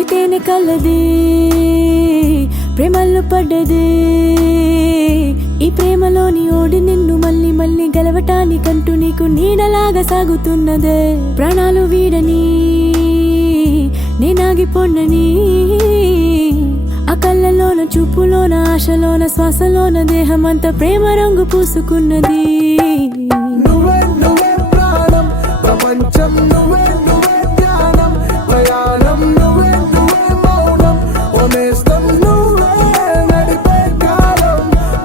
ఇతేనే కలది ప్రేమల్లో పడ్డది ఈ ప్రేమలోని ఓడి నిన్ను మళ్ళీ మళ్ళీ గెలవటానికంటూ నీకు నీడలాగా సాగుతున్నదే ప్రాణాలు వీడని నేనాగిపోన్నని ఆ కళ్ళలోన చూపులోన ఆశలోన శ్వాసలోన దేహమంతా ప్రేమ రంగు పూసుకున్నది నువ్వే నువ్వే ప్రాణం ప్రపంచం నువ్వే నువ్వే ధ్యానం ప్రయాణం నువ్వే నువ్వే మౌనం ఓనేస్తం నువ్వే నడిపే కాలం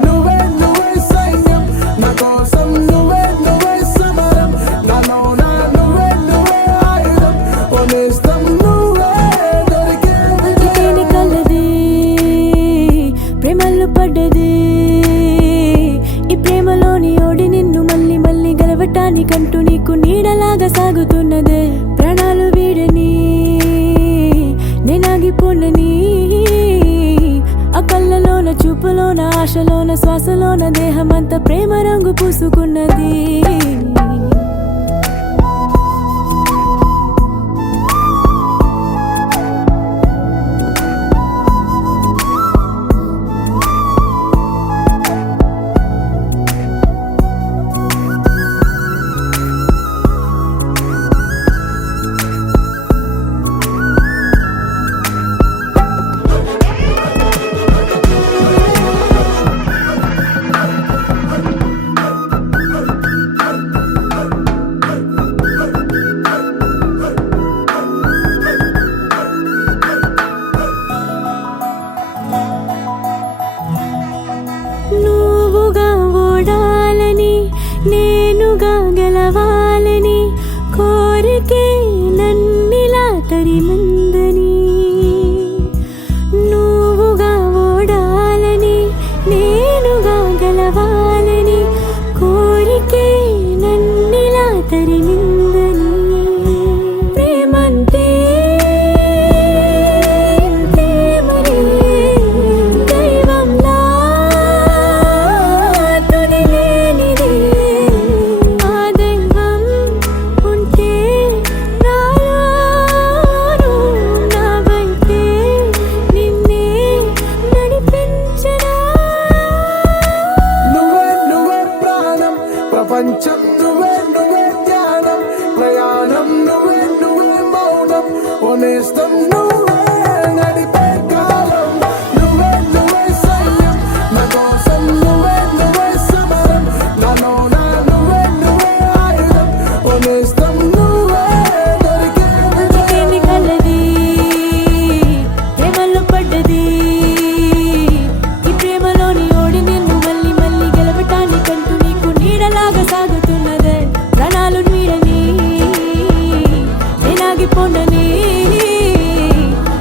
నువ్వే నువ్వే సైన్యం నా కోసం నువ్వే నువ్వే సమరం నాలోన నువ్వే నువ్వే ఆయుధం ఓనేస్తం నువ్వే దొరికే ఇతేనే కలది ప్రేమల్లో పడ్డది ఈ ప్రేమలోని ఓడి నిన్ను మళ్ళీ మళ్ళీ గెలవటానికంటూ నీకు నీడలాగా సాగుతున్నదే ప్రాణాలు వీడని నేనాగిపోనని ఆ కళ్ళలోన చూపులోన ఆశలోన శ్వాసలోన దేహమంతా ప్రేమ రంగు పూసుకున్నది నువ్వుగా ఓడాలని నేనుగా గెలవాలని కోరికే నన్నిలా తరిమందని నువ్వుగా ఓడాలని నేనుగా గెలవాలని కోరికే నన్నిలా తరిమిందని ప్రేమంటే ప్రపంచం నువ్వే నువ్వే ధ్యానం ప్రయాణం నువ్వే నువ్వే మౌనం ఓనేస్తం నువ్వే నడిపే కాలం నువ్వే నువ్వే సైన్యం నా కోసం నువ్వే నువ్వే సమరం నాలోన నువ్వే నువ్వే ఆయుధం ఓనేస్తం నువ్వే దొరికే ఇతేనే కలది ప్రేమల్లో పడ్డది ఈ ప్రేమలోని ఓడి నిన్ను మళ్ళీ మళ్ళీ గెలవటానికంటూ నీకు నీడలాగా సాగుతున్నదే ప్రాణాలు వీడని నేనాగిపోనని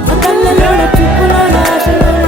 ఆ కళ్ళలోన చూపులోన ఆశలోన